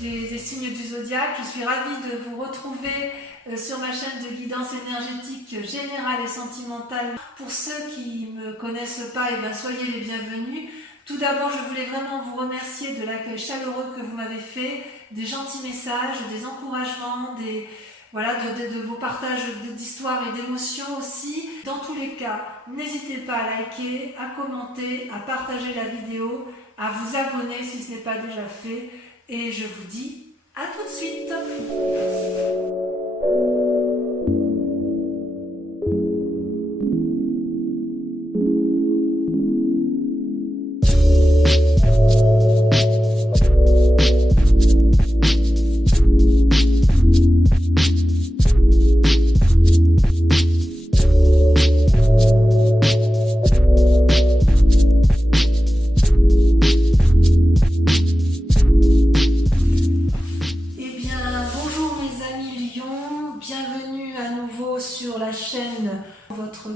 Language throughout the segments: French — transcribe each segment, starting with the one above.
des signes du zodiaque. Je suis ravie de vous retrouver sur ma chaîne de guidance énergétique générale et sentimentale. Pour ceux qui ne me connaissent pas, soyez les bienvenus. Tout d'abord, je voulais vraiment vous remercier de l'accueil chaleureux que vous m'avez fait, des gentils messages, des encouragements, de vos partages d'histoires et d'émotions aussi. Dans tous les cas, n'hésitez pas à liker, à commenter, à partager la vidéo, à vous abonner si ce n'est pas déjà fait. Et je vous dis à tout de suite. Bienvenue à nouveau sur la chaîne, votre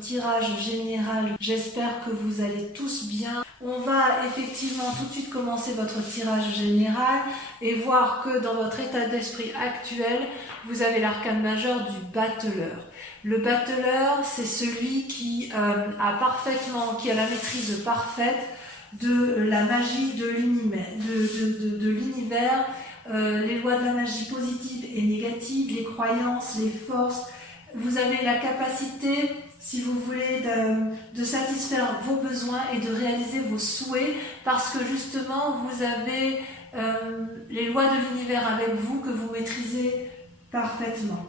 tirage général. J'espère que vous allez tous bien. On va effectivement tout de suite commencer votre tirage général et voir que dans votre état d'esprit actuel, vous avez l'arcane majeur du battleur. Le battleur, c'est celui qui a la maîtrise parfaite de la magie de l'univers. Les lois de la magie positive et négative, les croyances, les forces. Vous avez la capacité, si vous voulez, de satisfaire vos besoins et de réaliser vos souhaits parce que justement, vous avez les lois de l'univers avec vous que vous maîtrisez parfaitement.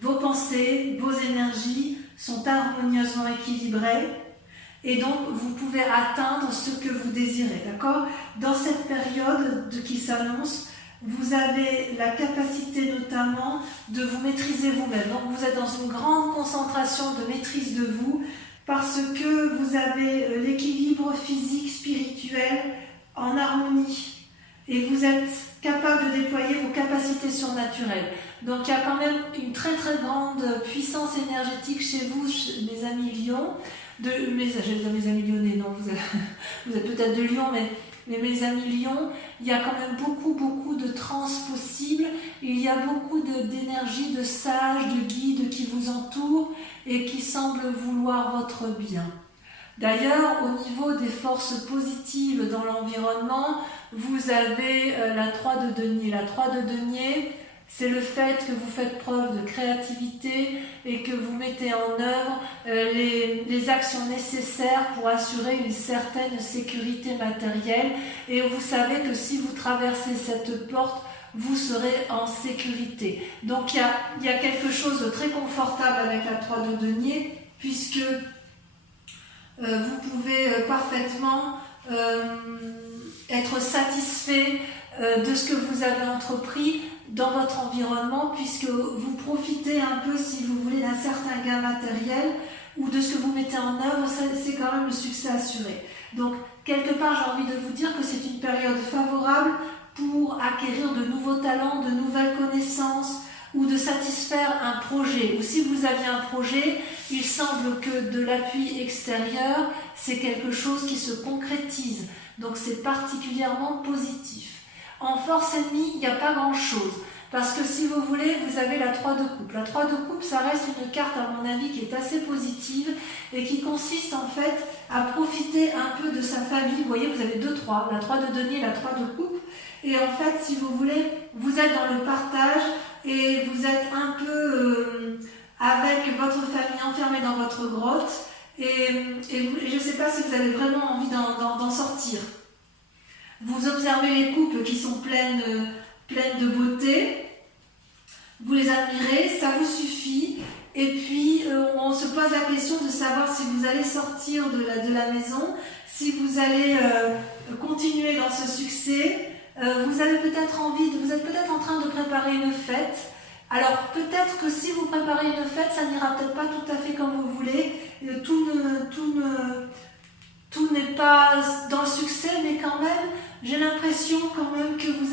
Vos pensées, vos énergies sont harmonieusement équilibrées. Et donc, vous pouvez atteindre ce que vous désirez, d'accord? Dans cette période qui s'annonce, vous avez la capacité notamment de vous maîtriser vous-même. Donc, vous êtes dans une grande concentration de maîtrise de vous parce que vous avez l'équilibre physique, spirituel en harmonie. Et vous êtes capable de déployer vos capacités surnaturelles. Donc, il y a quand même une très très grande puissance énergétique chez vous, mes amis Lions. Mes amis lyonnais, non, vous êtes peut-être de Lyon, mais mes amis Lions, il y a quand même beaucoup de trans possibles, il y a beaucoup d'énergie, de sages, de guides qui vous entourent et qui semblent vouloir votre bien. D'ailleurs, au niveau des forces positives dans l'environnement, vous avez la 3 de denier. La 3 de denier, c'est le fait que vous faites preuve de créativité et que vous mettez en œuvre les actions nécessaires pour assurer une certaine sécurité matérielle. Et vous savez que si vous traversez cette porte, vous serez en sécurité. Donc il y a quelque chose de très confortable avec la 3 de denier, puisque vous pouvez parfaitement être satisfait de ce que vous avez entrepris dans votre environnement, puisque vous profitez un peu, si vous voulez, d'un certain gain matériel ou de ce que vous mettez en œuvre, c'est quand même le succès assuré. Donc, quelque part, j'ai envie de vous dire que c'est une période favorable pour acquérir de nouveaux talents, de nouvelles connaissances ou de satisfaire un projet. Ou si vous aviez un projet, il semble que de l'appui extérieur, c'est quelque chose qui se concrétise. Donc, c'est particulièrement positif. En force ennemie, il n'y a pas grand-chose. Parce que si vous voulez, vous avez la 3 de coupe. La 3 de coupe, ça reste une carte, à mon avis, qui est assez positive et qui consiste en fait à profiter un peu de sa famille. Vous voyez, vous avez 2 3, la 3 de denier, la 3 de coupe. Et en fait, si vous voulez, vous êtes dans le partage et vous êtes un peu avec votre famille enfermée dans votre grotte. Et je ne sais pas si vous avez vraiment envie d'en sortir. Vous observez les coupes qui sont pleines de beauté, vous les admirez, ça vous suffit, et puis on se pose la question de savoir si vous allez sortir de la maison, si vous allez continuer dans ce succès. Vous êtes peut-être en train de préparer une fête. Alors peut-être que si vous préparez une fête, ça n'ira peut-être pas tout à fait comme vous voulez, tout n'est pas dans le succès, mais quand même, j'ai l'impression quand même que vous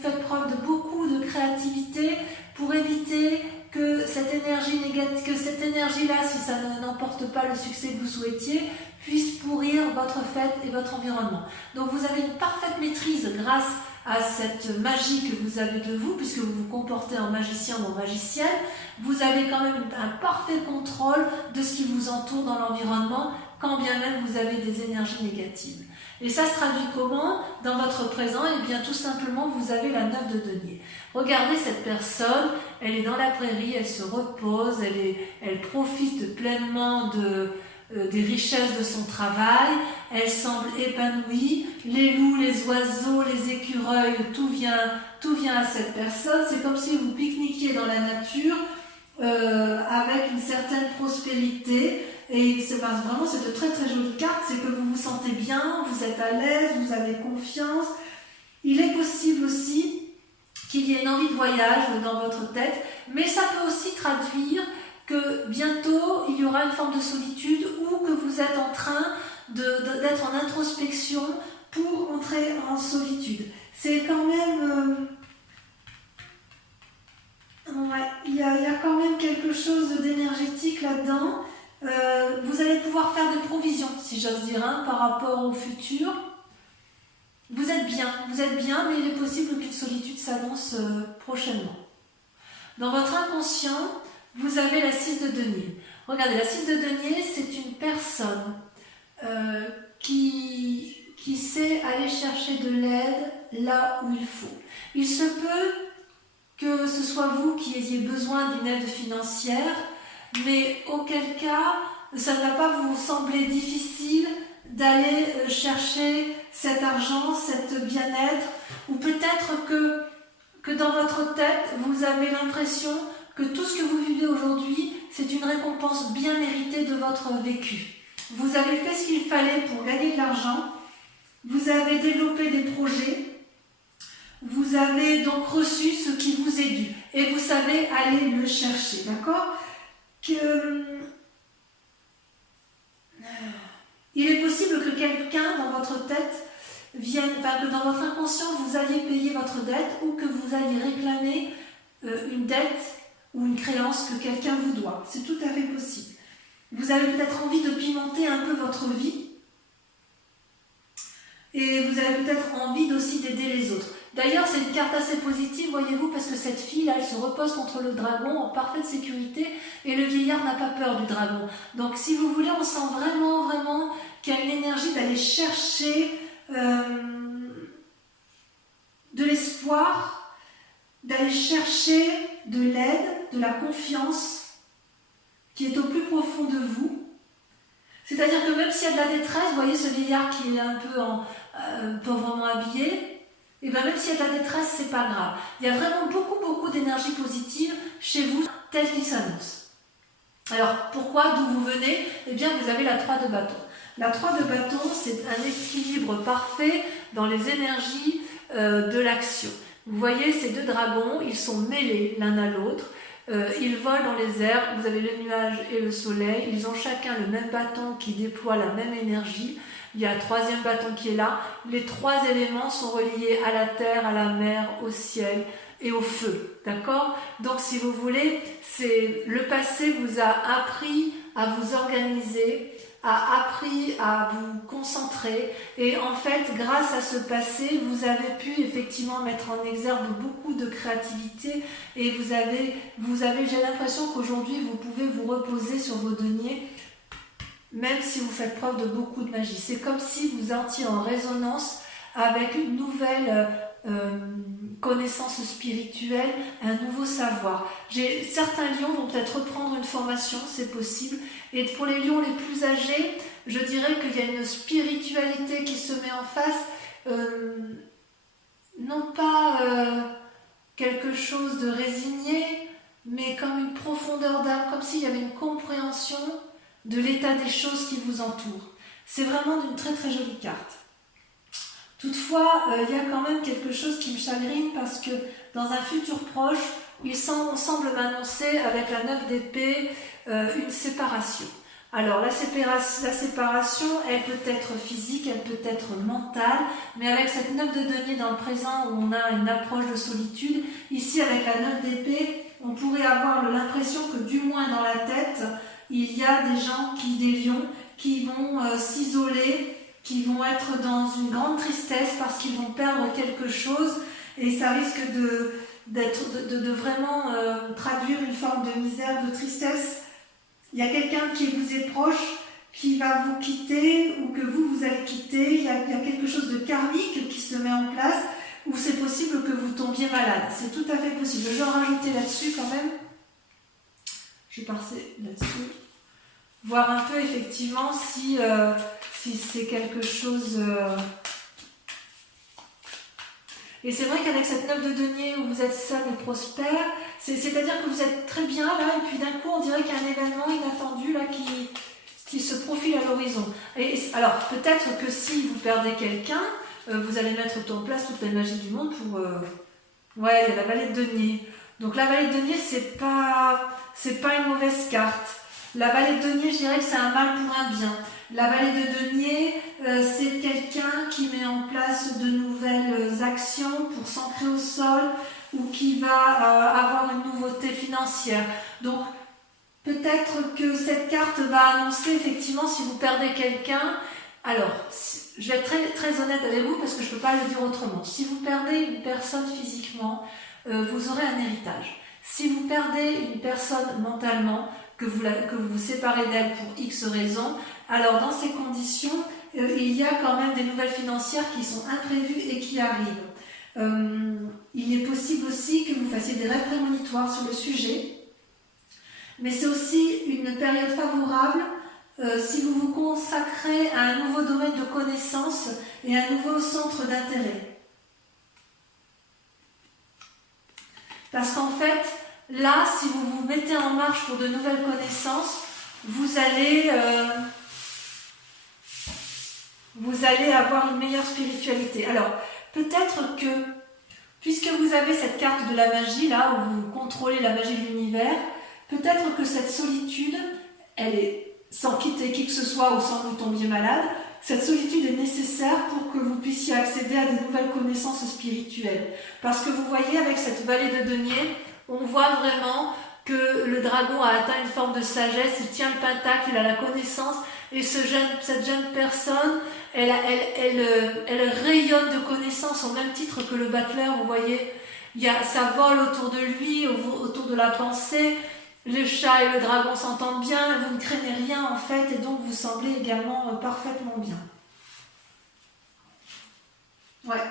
faites preuve de beaucoup de créativité pour éviter que cette énergie négative, que cette énergie-là, si ça n'emporte pas le succès que vous souhaitiez, puisse pourrir votre fête et votre environnement. Donc vous avez une parfaite maîtrise grâce à cette magie que vous avez de vous, puisque vous vous comportez en magicien ou en magicienne. Vous avez quand même un parfait contrôle de ce qui vous entoure dans l'environnement, quand bien même vous avez des énergies négatives. Et ça se traduit comment dans votre présent? Eh bien tout simplement, vous avez la 9 de denier. Regardez cette personne, elle est dans la prairie, elle se repose, elle profite pleinement des richesses de son travail, elle semble épanouie, les loups, les oiseaux, les écureuils, tout vient à cette personne. C'est comme si vous pique-niquiez dans la nature avec une certaine prospérité. Et vraiment, c'est de très très jolies cartes, c'est que vous vous sentez bien, vous êtes à l'aise, vous avez confiance. Il est possible aussi qu'il y ait une envie de voyage dans votre tête, mais ça peut aussi traduire que bientôt il y aura une forme de solitude ou que vous êtes en train d'être en introspection pour entrer en solitude. C'est quand même... ouais, il y a quand même quelque chose d'énergétique là-dedans. Vous allez pouvoir faire des provisions, si j'ose dire, par rapport au futur. Vous êtes bien, mais il est possible qu'une solitude s'annonce prochainement. Dans votre inconscient, vous avez la 6 de denier. Regardez, la 6 de denier, c'est une personne qui sait aller chercher de l'aide là où il faut. Il se peut que ce soit vous qui ayez besoin d'une aide financière, mais auquel cas, ça ne va pas vous sembler difficile d'aller chercher cet argent, cet bien-être, ou peut-être que dans votre tête, vous avez l'impression que tout ce que vous vivez aujourd'hui, c'est une récompense bien méritée de votre vécu. Vous avez fait ce qu'il fallait pour gagner de l'argent, vous avez développé des projets, vous avez donc reçu ce qui vous est dû, et vous savez aller le chercher, d'accord ? Il est possible que quelqu'un dans votre tête vienne, que dans votre inconscient vous alliez payer votre dette ou que vous alliez réclamer une dette ou une créance que quelqu'un vous doit. C'est tout à fait possible. Vous avez peut-être envie de pimenter un peu votre vie et vous avez peut-être envie aussi d'aider les autres. D'ailleurs, c'est une carte assez positive, voyez-vous, parce que cette fille, là, elle se repose contre le dragon en parfaite sécurité et le vieillard n'a pas peur du dragon. Donc, si vous voulez, on sent vraiment, vraiment qu'il y a une énergie d'aller chercher de l'espoir, d'aller chercher de l'aide, de la confiance qui est au plus profond de vous. C'est-à-dire que même s'il y a de la détresse, vous voyez ce vieillard qui est un peu pauvrement habillé, et bien même s'il y a de la détresse, c'est pas grave. Il y a vraiment beaucoup d'énergie positive chez vous, telle qu'il s'annonce. Alors, pourquoi, d'où vous venez? Eh bien, vous avez la 3 de bâton. La 3 de bâton, c'est un équilibre parfait dans les énergies de l'action. Vous voyez ces deux dragons, ils sont mêlés l'un à l'autre. Ils volent dans les airs, vous avez le nuage et le soleil. Ils ont chacun le même bâton qui déploie la même énergie. Il y a un troisième bâton qui est là. Les trois éléments sont reliés à la terre, à la mer, au ciel et au feu. D'accord? Donc si vous voulez, le passé vous a appris à vous organiser, a appris à vous concentrer. Et en fait, grâce à ce passé, vous avez pu effectivement mettre en exergue beaucoup de créativité. Et vous avez j'ai l'impression qu'aujourd'hui, vous pouvez vous reposer sur vos deniers, même si vous faites preuve de beaucoup de magie. C'est comme si vous étiez en résonance avec une nouvelle connaissance spirituelle, un nouveau savoir. Certains lions vont peut-être reprendre une formation, c'est possible. Et pour les lions les plus âgés, je dirais qu'il y a une spiritualité qui se met en face, non pas quelque chose de résigné, mais comme une profondeur d'âme, comme s'il y avait une compréhension de l'état des choses qui vous entourent. C'est vraiment d'une très très jolie carte. Toutefois, il y a quand même quelque chose qui me chagrine parce que dans un futur proche, on semble m'annoncer avec la 9 d'épée une séparation. Alors la séparation, elle peut être physique, elle peut être mentale, mais avec cette 9 de denier dans le présent où on a une approche de solitude, ici avec la 9 d'épée, on pourrait avoir l'impression que du moins dans la tête, il y a des gens, des lions, qui vont s'isoler qui vont être dans une grande tristesse parce qu'ils vont perdre quelque chose et ça risque de vraiment traduire une forme de misère, de tristesse. Il y a quelqu'un qui vous est proche qui va vous quitter ou que vous allez quitter. Il y a quelque chose de karmique qui se met en place ou c'est possible que vous tombiez malade. C'est tout à fait possible. Je vais en rajouter là-dessus quand même. Je vais passer là-dessus. Voir un peu effectivement si c'est quelque chose... Et c'est vrai qu'avec cette 9 de denier où vous êtes seul et prospère, c'est-à-dire que vous êtes très bien là et puis d'un coup on dirait qu'il y a un événement inattendu là qui se profile à l'horizon. Alors peut-être que si vous perdez quelqu'un, vous allez mettre en place toute la magie du monde pour... Ouais, il y a la vallée de denier. Donc la vallée de denier, c'est pas une mauvaise carte. La vallée de denier, je dirais que c'est un mal pour un bien. La vallée de denier, c'est quelqu'un qui met en place de nouvelles actions pour s'ancrer au sol ou qui va avoir une nouveauté financière. Donc, peut-être que cette carte va annoncer effectivement si vous perdez quelqu'un. Alors, je vais être très, très honnête avec vous parce que je ne peux pas le dire autrement. Si vous perdez une personne physiquement, vous aurez un héritage. Si vous perdez une personne mentalement, que vous vous séparez d'elle pour X raisons, alors dans ces conditions, il y a quand même des nouvelles financières qui sont imprévues et qui arrivent. Il est possible aussi que vous fassiez des rêves prémonitoires sur le sujet, mais c'est aussi une période favorable si vous vous consacrez à un nouveau domaine de connaissances et à un nouveau centre d'intérêt. Parce qu'en fait, là, si vous vous mettez en marche pour de nouvelles connaissances, vous allez avoir une meilleure spiritualité. Alors, peut-être que, puisque vous avez cette carte de la magie, là, où vous contrôlez la magie de l'univers, peut-être que cette solitude, elle est, sans quitter qui que ce soit ou sans que vous tombiez malade, cette solitude est nécessaire pour que vous puissiez accéder à de nouvelles connaissances spirituelles. Parce que vous voyez, avec cette vallée de denier, on voit vraiment que le dragon a atteint une forme de sagesse, il tient le pentacle, il a la connaissance, et cette jeune personne, elle rayonne de connaissances au même titre que le battleur, vous voyez, ça vole autour de lui, autour de la pensée, le chat et le dragon s'entendent bien, vous ne craignez rien en fait, et donc vous semblez également parfaitement bien. Ouais.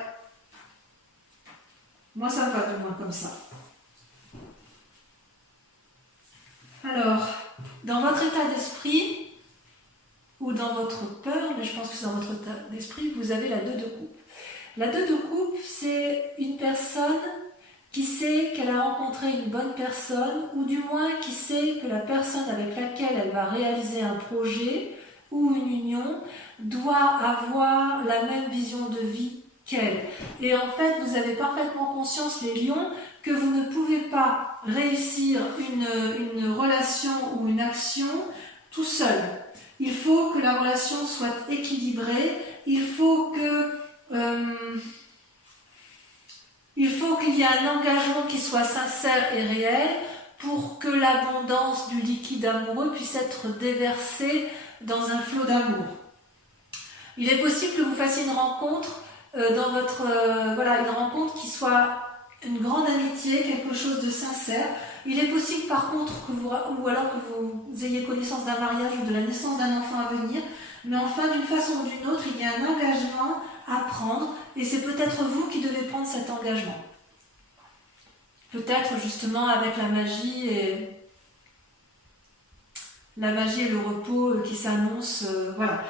Moi ça me va du moins comme ça. Alors, dans votre état d'esprit, ou dans votre peur, mais je pense que c'est dans votre état d'esprit, vous avez la 2 de coupe. La 2 de coupe, c'est une personne qui sait qu'elle a rencontré une bonne personne, ou du moins qui sait que la personne avec laquelle elle va réaliser un projet ou une union doit avoir la même vision de vie qu'elle. Et en fait, vous avez parfaitement conscience, les lions, que vous ne pouvez pas réussir une relation ou une action tout seul. Il faut que la relation soit équilibrée, il faut qu'il y ait un engagement qui soit sincère et réel pour que l'abondance du liquide amoureux puisse être déversée dans un flot d'amour. Il est possible que vous fassiez une rencontre une rencontre qui soit une grande amitié, quelque chose de sincère. Il est possible par contre ou alors que vous ayez connaissance d'un mariage ou de la naissance d'un enfant à venir, mais enfin d'une façon ou d'une autre, il y a un engagement à prendre et c'est peut-être vous qui devez prendre cet engagement. Peut-être justement avec la magie et le repos qui s'annoncent, voilà.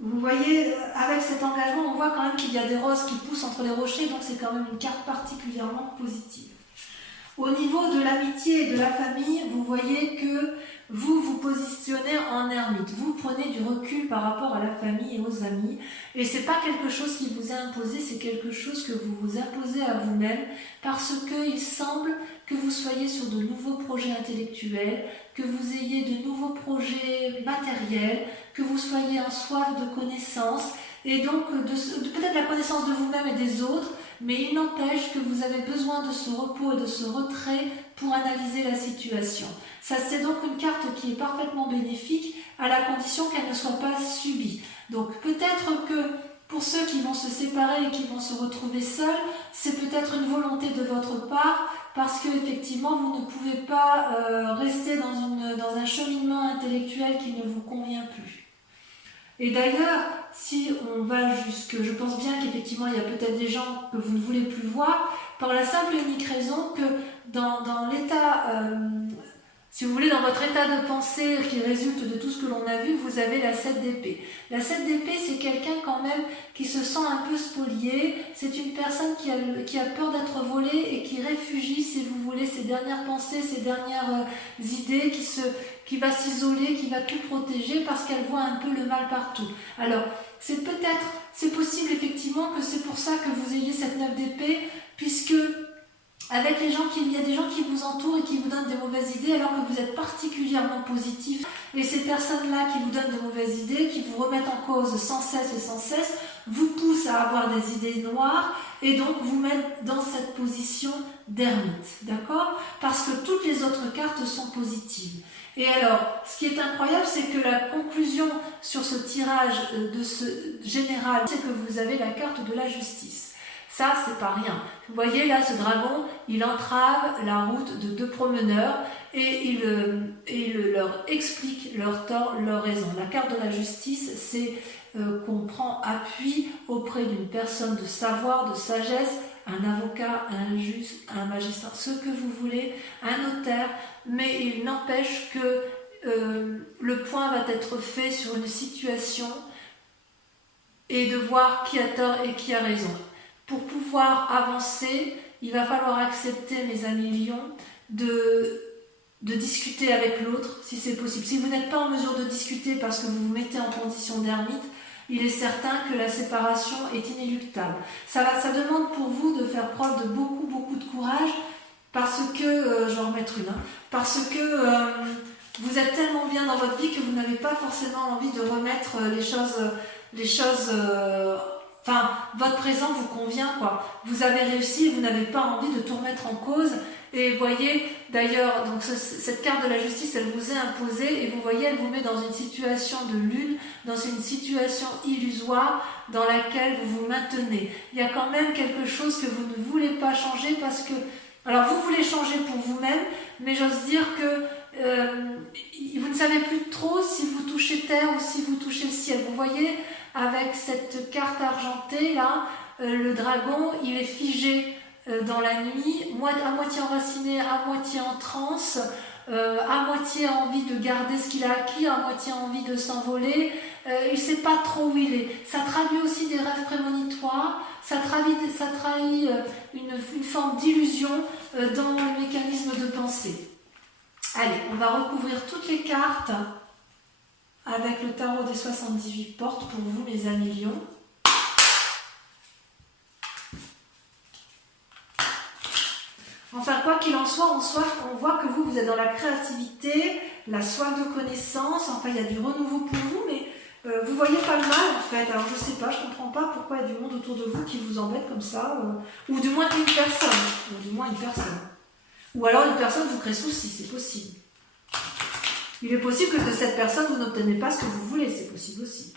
Vous voyez, avec cet engagement, on voit quand même qu'il y a des roses qui poussent entre les rochers, donc c'est quand même une carte particulièrement positive. Au niveau de l'amitié et de la famille, vous voyez que vous vous positionnez en ermite. Vous prenez du recul par rapport à la famille et aux amis. Et ce n'est pas quelque chose qui vous est imposé, c'est quelque chose que vous vous imposez à vous-même parce qu'il semble que vous soyez sur de nouveaux projets intellectuels, que vous ayez de nouveaux projets matériels, que vous soyez en soif de connaissances et donc peut-être la connaissance de vous-même et des autres, mais il n'empêche que vous avez besoin de ce repos et de ce retrait pour analyser la situation. Ça, c'est donc une carte qui est parfaitement bénéfique à la condition qu'elle ne soit pas subie. Donc peut-être que pour ceux qui vont se séparer et qui vont se retrouver seuls, c'est peut-être une volonté de votre part, parce que effectivement vous ne pouvez pas rester dans un cheminement intellectuel qui ne vous convient plus. Et d'ailleurs, si on va jusque, je pense bien qu'effectivement il y a peut-être des gens que vous ne voulez plus voir, par la simple et unique raison que dans l'état, si vous voulez, dans votre état de pensée qui résulte de tout ce que l'on a vu, vous avez la 7 d'épée. La 7 d'épée, c'est quelqu'un quand même qui se sent un peu spolié, c'est une personne qui a peur d'être volée et qui réfugie, si vous voulez, ses dernières pensées, ses dernières idées, qui va s'isoler, qui va tout protéger parce qu'elle voit un peu le mal partout. Alors, c'est possible effectivement que c'est pour ça que vous ayez cette 9 d'épée, puisque avec les gens il y a des gens qui vous entourent et qui vous donnent des mauvaises idées alors que vous êtes particulièrement positif. Et ces personnes-là qui vous donnent de mauvaises idées, qui vous remettent en cause sans cesse, vous poussent à avoir des idées noires et donc vous mettent dans cette position d'ermite. D'accord? Parce que toutes les autres cartes sont positives. Et alors, ce qui est incroyable, c'est que la conclusion sur ce tirage de ce général, c'est que vous avez la carte de la justice. Ça, c'est pas rien. Vous voyez là, ce dragon, il entrave la route de 2 promeneurs et il leur explique leur tort, leur raison. La carte de la justice, c'est qu'on prend appui auprès d'une personne de savoir, de sagesse, un avocat, un juge, un magistrat, ce que vous voulez, un notaire, mais il n'empêche que le point va être fait sur une situation et de voir qui a tort et qui a raison. Pour pouvoir avancer, il va falloir accepter, mes amis lions, de discuter avec l'autre, si c'est possible. Si vous n'êtes pas en mesure de discuter parce que vous vous mettez en condition d'ermite, il est certain que la séparation est inéluctable. Ça demande pour vous de faire preuve de beaucoup de courage, parce que, je vais en remettre une, parce que vous êtes tellement bien dans votre vie que vous n'avez pas forcément envie de remettre les choses enfin, votre présent vous convient, quoi. Vous avez réussi, vous n'avez pas envie de tout remettre en cause. Et vous voyez, d'ailleurs, donc cette carte de la justice, elle vous est imposée, et vous voyez, elle vous met dans une situation de lune, dans une situation illusoire dans laquelle vous vous maintenez. Il y a quand même quelque chose que vous ne voulez pas changer parce que, alors vous voulez changer pour vous-même, mais j'ose dire que vous ne savez plus trop si vous touchez terre ou si vous touchez le ciel. Vous voyez, avec cette carte argentée là, le dragon, il est figé dans la nuit, à moitié enraciné, à moitié en transe, à moitié envie de garder ce qu'il a acquis, à moitié envie de s'envoler. Il ne sait pas trop où il est. Ça traduit aussi des rêves prémonitoires, ça trahit une forme d'illusion dans le mécanisme de pensée. Allez, on va recouvrir toutes les cartes avec le tarot des 78 portes pour vous, mes amis lions. Enfin, quoi qu'il en soit, on voit que vous êtes dans la créativité, la soif de connaissance, enfin il y a du renouveau pour vous, mais vous voyez pas le mal en fait. Alors je sais pas, je comprends pas pourquoi il y a du monde autour de vous qui vous embête comme ça, ou du moins une personne. Ou alors une personne vous crée souci, c'est possible. Il est possible que de cette personne, vous n'obtenez pas ce que vous voulez, c'est possible aussi.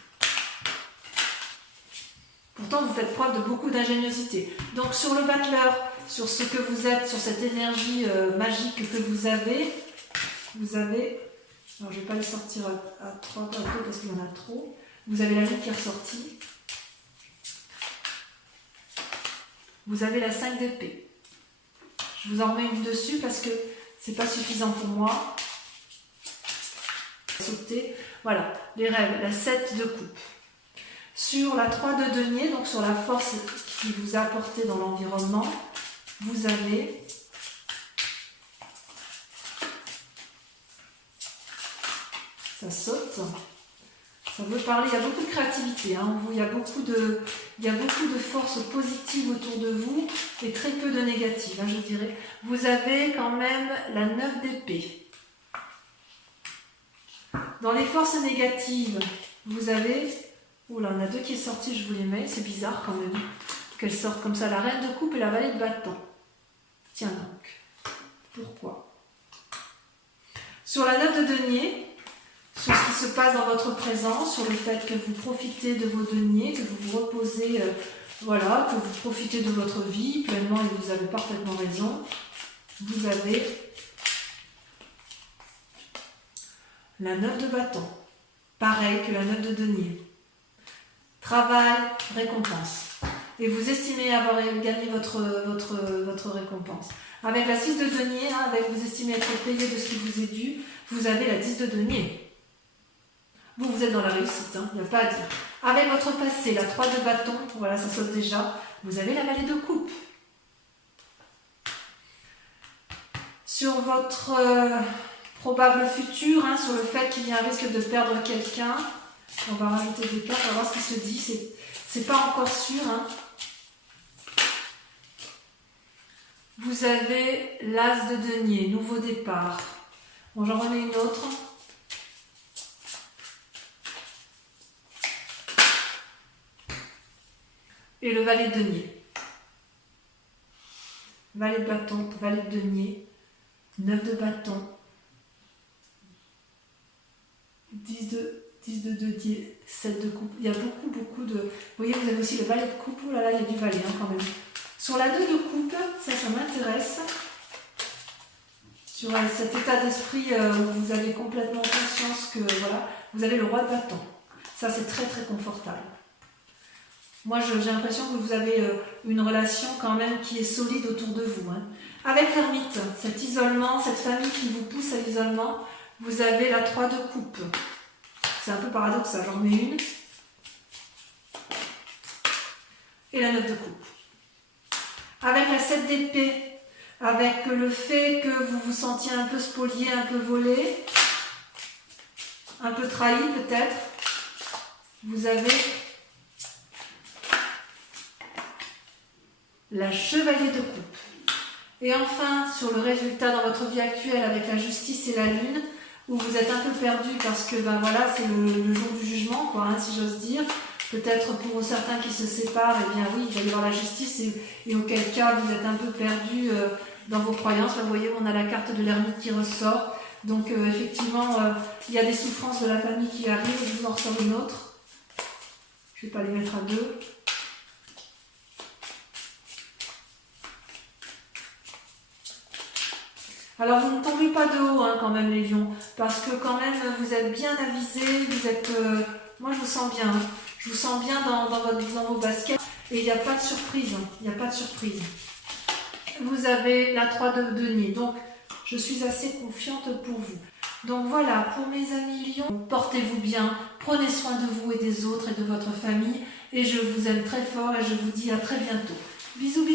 Pourtant, vous faites preuve de beaucoup d'ingéniosité. Donc, sur le battleur, sur ce que vous êtes, sur cette énergie magique que vous avez, alors je ne vais pas les sortir à 3 bateaux parce qu'il y en a trop, vous avez la lune qui est ressortie, vous avez la 5 d'épée. Je vous en remets une dessus parce que c'est pas suffisant pour moi. Sauter. Voilà, les rêves, la 7 de coupe. Sur la 3 de denier, donc sur la force qui vous a apporté dans l'environnement, vous avez ça saute. Ça veut parler, il y a beaucoup de créativité, hein. Il y a beaucoup de forces positives autour de vous et très peu de négatives, hein, je dirais. Vous avez quand même la 9 d'épée. Dans les forces négatives, vous avez... Oula, on a 2 qui est sorti, je vous les mets. C'est bizarre quand même qu'elles sortent comme ça. La reine de coupe et la vallée de bâton. Tiens donc. Pourquoi? Sur la 9 de denier, sur ce qui se passe dans votre présent, sur le fait que vous profitez de vos deniers, que vous vous reposez, voilà, que vous profitez de votre vie pleinement et vous avez parfaitement raison. Vous avez la 9 de bâton, pareil que la 9 de denier. Travail, récompense. Et vous estimez avoir gagné votre récompense. Avec la 6 de denier, hein, vous estimez être payé de ce qui vous est dû, vous avez la 10 de denier. Vous êtes dans la réussite, il n'y a pas à dire. Avec votre passé, la 3 de bâton, voilà, ça saute déjà, vous avez la vallée de coupe. Sur votre probable futur, hein, sur le fait qu'il y a un risque de perdre quelqu'un, on va rajouter des cartes, on va voir ce qui se dit, c'est pas encore sûr. Hein. Vous avez l'as de denier, nouveau départ. Bon, j'en remets une autre. Et le valet de denier. Valet de bâton, valet de denier, 9 de bâton, 10 de denier, 7 de coupe. Il y a beaucoup de... Vous voyez, vous avez aussi le valet de coupe. Oh là là, il y a du valet hein, quand même. Sur la 2 de coupe, ça m'intéresse. Sur cet état d'esprit où vous avez complètement conscience que voilà, vous avez le roi de bâton. Ça, c'est très très confortable. Moi, j'ai l'impression que vous avez une relation quand même qui est solide autour de vous. Hein. Avec l'ermite, cet isolement, cette famille qui vous pousse à l'isolement, vous avez la 3 de coupe. C'est un peu paradoxal, j'en mets une. Et la 9 de coupe. Avec la 7 d'épée, avec le fait que vous vous sentiez un peu spolié, un peu volé, un peu trahi peut-être, vous avez la chevalier de coupe. Et enfin, sur le résultat dans votre vie actuelle avec la justice et la lune, où vous êtes un peu perdu parce que ben voilà, c'est le jour du jugement, quoi, hein, si j'ose dire. Peut-être pour certains qui se séparent, eh bien oui, il va y avoir la justice et auquel cas vous êtes un peu perdu dans vos croyances. Là, vous voyez, on a la carte de l'ermite qui ressort. Donc effectivement, il y a des souffrances de la famille qui arrivent. Je vous en ressors une autre. Je ne vais pas les mettre à deux. Alors vous ne tombez pas de haut hein, quand même les lions, parce que quand même vous êtes bien avisés, vous êtes... moi je vous sens bien, hein. Je vous sens bien dans vos baskets et il n'y a pas de surprise, hein. Il n'y a pas de surprise. Vous avez la 3 de denier, donc je suis assez confiante pour vous. Donc voilà, pour mes amis lions, portez-vous bien, prenez soin de vous et des autres et de votre famille et je vous aime très fort et je vous dis à très bientôt. Bisous bisous.